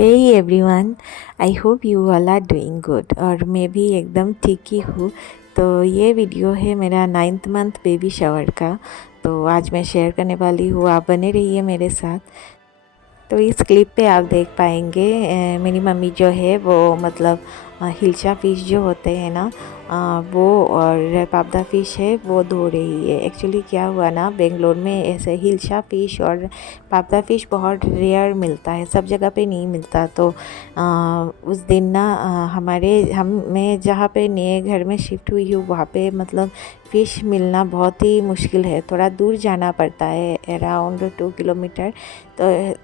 Hey everyone, I hope you all are doing good. और मैं भी एकदम ठीक ही हूँ। तो ये वीडियो है मेरा 9th मंथ बेबी शावर का। तो आज मैं शेयर करने वाली हूँ, आप बने रहिए मेरे साथ। तो इस क्लिप पे आप देख पाएंगे मेरी मम्मी जो है वो मतलब हिल्सा फ़िश जो होते हैं ना, वो और पापदा फ़िश है वो धो रही है। एक्चुअली क्या हुआ ना, बेंगलोर में ऐसे हिल्सा फ़िश और पापदा फ़िश बहुत रेयर मिलता है, सब जगह पे नहीं मिलता। तो उस दिन ना मैं जहाँ पे नए घर में शिफ्ट हुई हूँ वहाँ पे मतलब फ़िश मिलना बहुत ही मुश्किल है, थोड़ा दूर जाना पड़ता है, अराउंड 2 किलोमीटर।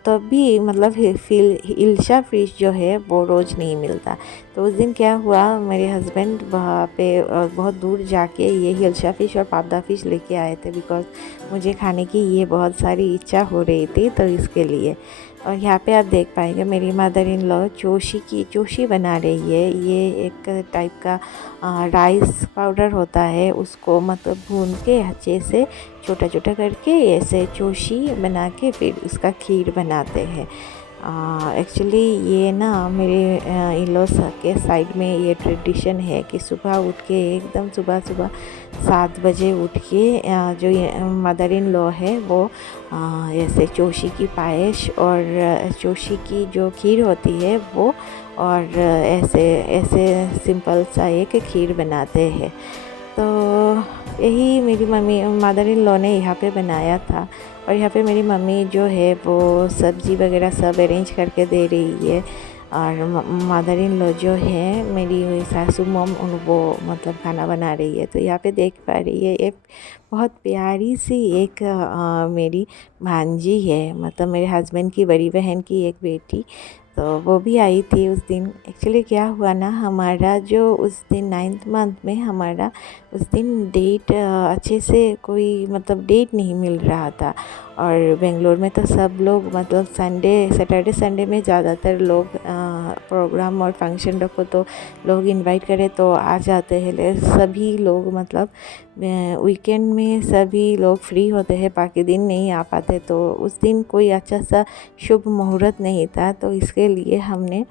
तो भी मतलब हिल्सा फ़िश जो है वो रोज़ नहीं मिलता। तो उस दिन क्या हुआ, मेरे हस्बैंड वहाँ पे बहुत दूर जाके ये हिल्सा फ़िश और पापदा फ़िश लेके आए थे, बिकॉज़ मुझे खाने की ये बहुत सारी इच्छा हो रही थी, तो इसके लिए। और यहाँ पे आप देख पाएंगे मेरी मदर इन लॉ चोशी बना रही है। ये एक टाइप का राइस पाउडर होता है, उसको मतलब भून के अच्छे से छोटा छोटा करके ऐसे चोशी बना के फिर उसका खीर बनाते हैं। एक्चुअली ये ना मेरे इन-लॉज के साइड में ये ट्रेडिशन है कि सुबह उठ के एकदम सुबह 7 बजे उठ के जो ये मदर इन लॉ है वो ऐसे चोशी की पायस और चोशी की जो खीर होती है वो, और ऐसे ऐसे सिंपल सा एक खीर बनाते हैं। तो यही मेरी मम्मी मदर इन लॉ ने यहाँ पे बनाया था। और यहाँ पे मेरी मम्मी जो है वो सब्ज़ी वगैरह सब अरेंज करके दे रही है। और मदर इन लॉ जो है मेरी सासू मॉम वो मतलब खाना बना रही है। तो यहाँ पे देख पा रही है एक बहुत प्यारी सी एक मेरी भांजी है, मतलब मेरे हस्बैंड की बड़ी बहन की एक बेटी। तो वो भी आई थी उस दिन। एक्चुअली क्या हुआ ना, हमारा जो उस दिन 9th मंथ में हमारा उस दिन डेट अच्छे से कोई मतलब डेट नहीं मिल रहा था। और बेंगलोर में तो सब लोग मतलब सैटरडे संडे में ज़्यादातर लोग प्रोग्राम और फंक्शन रखो तो लोग इनवाइट करे तो आ जाते हैं, सभी लोग मतलब वीकेंड में सभी लोग फ्री होते हैं, बाकी दिन नहीं आ पाते। तो उस दिन कोई अच्छा सा शुभ मुहूर्त नहीं था, तो इसके लिए हमने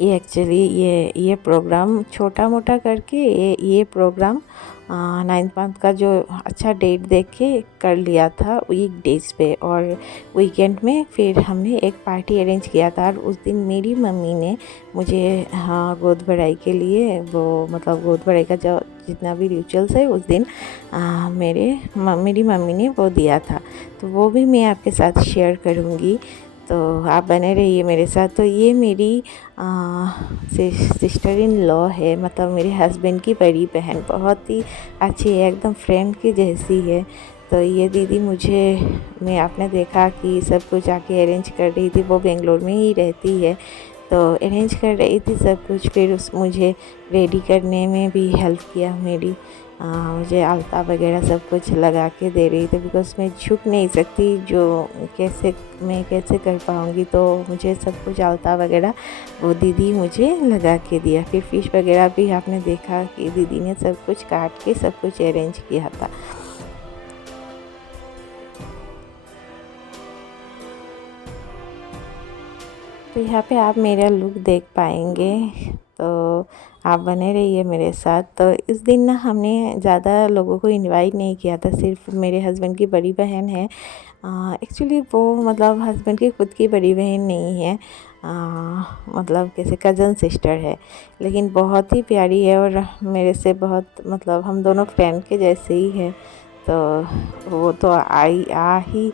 ये एक्चुअली ये प्रोग्राम छोटा मोटा करके ये प्रोग्राम 9th मंथ का जो अच्छा डेट देख के कर लिया था वीक डेज पे। और वीकेंड में फिर हमने एक पार्टी अरेंज किया था। और उस दिन मेरी मम्मी ने मुझे गोद भराई के लिए वो मतलब गोद भराई का जो जितना भी रिचुअल्स है उस दिन मेरी मम्मी ने वो दिया था। तो वो भी मैं आपके साथ शेयर करूँगी, तो आप बने रहिए मेरे साथ। तो ये मेरी सिस्टर इन लॉ है, मतलब मेरे हस्बैंड की बड़ी बहन, बहुत ही अच्छी है, एकदम फ्रेंड की जैसी है। तो ये दीदी मैं आपने देखा कि सब कुछ आके अरेंज कर रही थी, वो बेंगलोर में ही रहती है। तो अरेंज कर रही थी सब कुछ, फिर मुझे रेडी करने में भी हेल्प किया मेरी। मुझे आलता वगैरह सब कुछ लगा के दे रही थी, बिकॉज़ मैं झुक नहीं सकती, मैं कैसे कर पाऊँगी। तो मुझे सब कुछ आलता वगैरह वो दीदी मुझे लगा के दिया। फिर फ़िश वगैरह भी आपने देखा कि दीदी ने सब कुछ काट के सब कुछ अरेंज किया था। तो यहाँ पे आप मेरा लुक देख पाएंगे, तो आप बने रहिए मेरे साथ। तो इस दिन ना हमने ज़्यादा लोगों को इनवाइट नहीं किया था, सिर्फ मेरे हस्बैंड की बड़ी बहन है। एक्चुअली वो मतलब हस्बैंड की खुद की बड़ी बहन नहीं है, मतलब कैसे कज़न सिस्टर है, लेकिन बहुत ही प्यारी है और मेरे से बहुत मतलब हम दोनों फ्रेंड के जैसे ही है। तो वो तो आ ही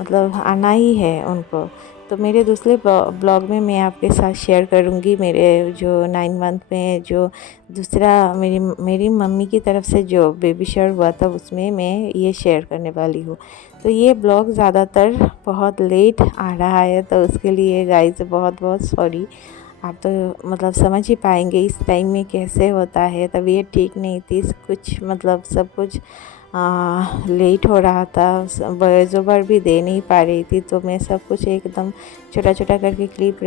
मतलब आना ही है उनको। तो मेरे दूसरे ब्लॉग में मैं आपके साथ शेयर करूँगी मेरे जो 9 मंथ में जो दूसरा मेरी मम्मी की तरफ से जो बेबी शावर हुआ था, उसमें मैं ये शेयर करने वाली हूँ। तो ये ब्लॉग ज़्यादातर बहुत लेट आ रहा है, तो उसके लिए गाइस बहुत बहुत सॉरी। आप तो मतलब समझ ही पाएंगे इस टाइम में कैसे होता है, तबीयत ठीक नहीं थी, कुछ मतलब सब कुछ लेट हो रहा था, वॉइस ओवर भी दे नहीं पा रही थी। तो मैं सब कुछ एकदम छोटा छोटा करके क्लिप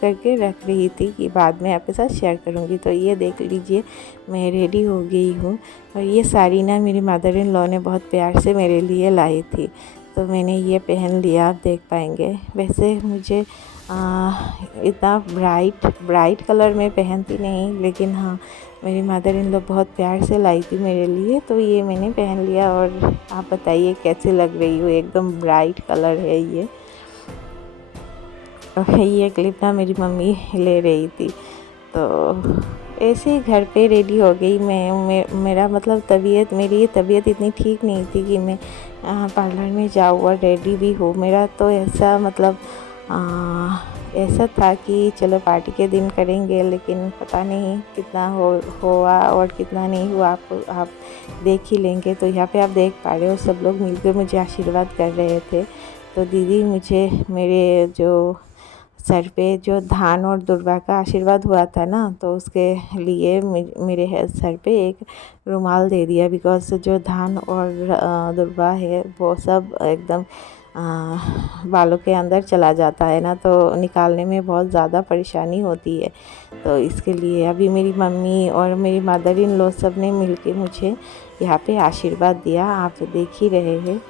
करके रख रही थी कि बाद में आपके साथ शेयर करूँगी। तो ये देख लीजिए मैं रेडी हो गई हूँ, और ये साड़ी ना मेरी मदर इन लॉ ने बहुत प्यार से मेरे लिए लाई थी, तो मैंने ये पहन लिया, आप देख पाएंगे। वैसे मुझे इतना ब्राइट कलर में पहनती नहीं, लेकिन हाँ मेरी मदर इन लोग बहुत प्यार से लाई थी मेरे लिए, तो ये मैंने पहन लिया। और आप बताइए कैसे लग रही हो, एकदम ब्राइट कलर है ये। ये क्लिप ना मेरी मम्मी ले रही थी, तो ऐसे ही घर पे रेडी हो गई मेरा मतलब मेरी तबीयत इतनी ठीक नहीं थी कि मैं पार्लर में जाऊँ और रेडी भी हूँ। मेरा तो ऐसा मतलब ऐसा था कि चलो पार्टी के दिन करेंगे, लेकिन पता नहीं कितना हुआ और कितना नहीं हुआ, आप देख ही लेंगे। तो यहाँ पे आप देख पा रहे हो सब लोग मिलकर मुझे आशीर्वाद कर रहे थे। तो दीदी मुझे मेरे जो सर पे जो धान और दुर्वा का आशीर्वाद हुआ था ना, तो उसके लिए मेरे सर पे एक रुमाल दे दिया, बिकॉज़ जो धान और दुर्वा है वो सब एकदम बालों के अंदर चला जाता है ना, तो निकालने में बहुत ज़्यादा परेशानी होती है। तो इसके लिए अभी मेरी मम्मी और मेरी मदर इन लॉ सब ने मिलके मुझे यहाँ पे आशीर्वाद दिया, आप देख ही रहे हैं।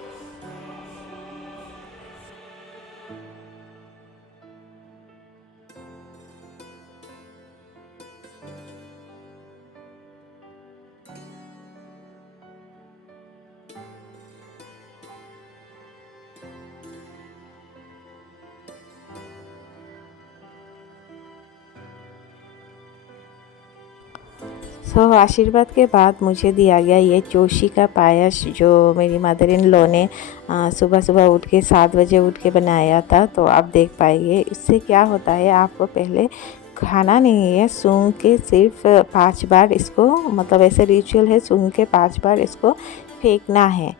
आशीर्वाद के बाद मुझे दिया गया ये चोशी का पायस, जो मेरी मदर इन लॉ ने सुबह सुबह उठ के 7 बजे उठ के बनाया था। तो आप देख पाएंगे इससे क्या होता है, आपको पहले खाना नहीं है, सूंघ के सिर्फ 5 बार इसको, मतलब ऐसे रिचुअल है, सूंघ के 5 बार इसको फेंकना है।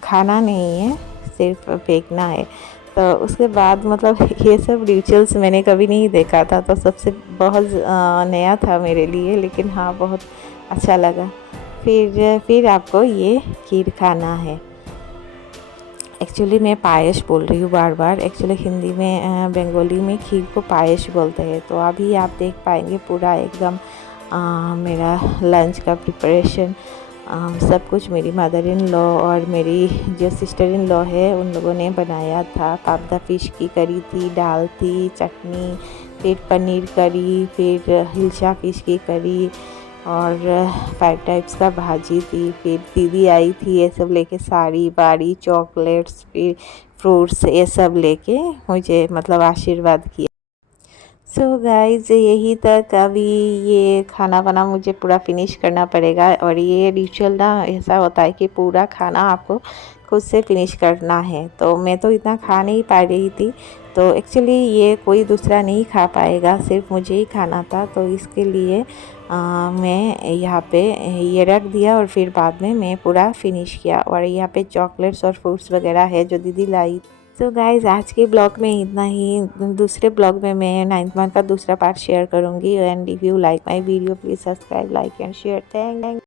खाना नहीं है, सिर्फ फेंकना है। तो उसके बाद मतलब ये सब रिचुअल्स मैंने कभी नहीं देखा था, तो सबसे बहुत नया था मेरे लिए, लेकिन हाँ बहुत अच्छा लगा। फिर आपको ये खीर खाना है। एक्चुअली मैं पायस बोल रही हूँ बार बार, एक्चुअली हिंदी में बंगाली में खीर को पायस बोलते हैं। तो अभी आप देख पाएंगे पूरा एकदम मेरा लंच का प्रिपरेशन सब कुछ मेरी मदर इन लॉ और मेरी जो सिस्टर इन लॉ है उन लोगों ने बनाया था। पापदा फ़िश की करी थी, दाल थी, चटनी, फिर पनीर करी, फिर हिलसा फ़िश की करी और 5 टाइप्स का भाजी थी। फिर दीदी आई थी ये सब लेके, साड़ी बाड़ी, चॉकलेट्स, फिर फ्रूट्स, ये सब लेके मुझे मतलब आशीर्वाद किया। सो गाइज यही तक, अभी ये खाना बना मुझे पूरा फिनिश करना पड़ेगा। और ये रिचुअल ना ऐसा होता है कि पूरा खाना आपको खुद से फिनिश करना है। तो मैं तो इतना खा नहीं पा रही थी, तो एक्चुअली ये कोई दूसरा नहीं खा पाएगा, सिर्फ मुझे ही खाना था। तो इसके लिए मैं यहाँ पे ये रख दिया और फिर बाद में मैं पूरा फिनिश किया। और यहाँ पे चॉकलेट्स और फ्रूट्स वगैरह है जो दीदी लाई। तो गाइज़ आज के ब्लॉग में इतना ही। दूसरे ब्लॉग में मैं 9th मंथ का दूसरा पार्ट शेयर करूँगी। And if you like my video please subscribe, like and share. Thank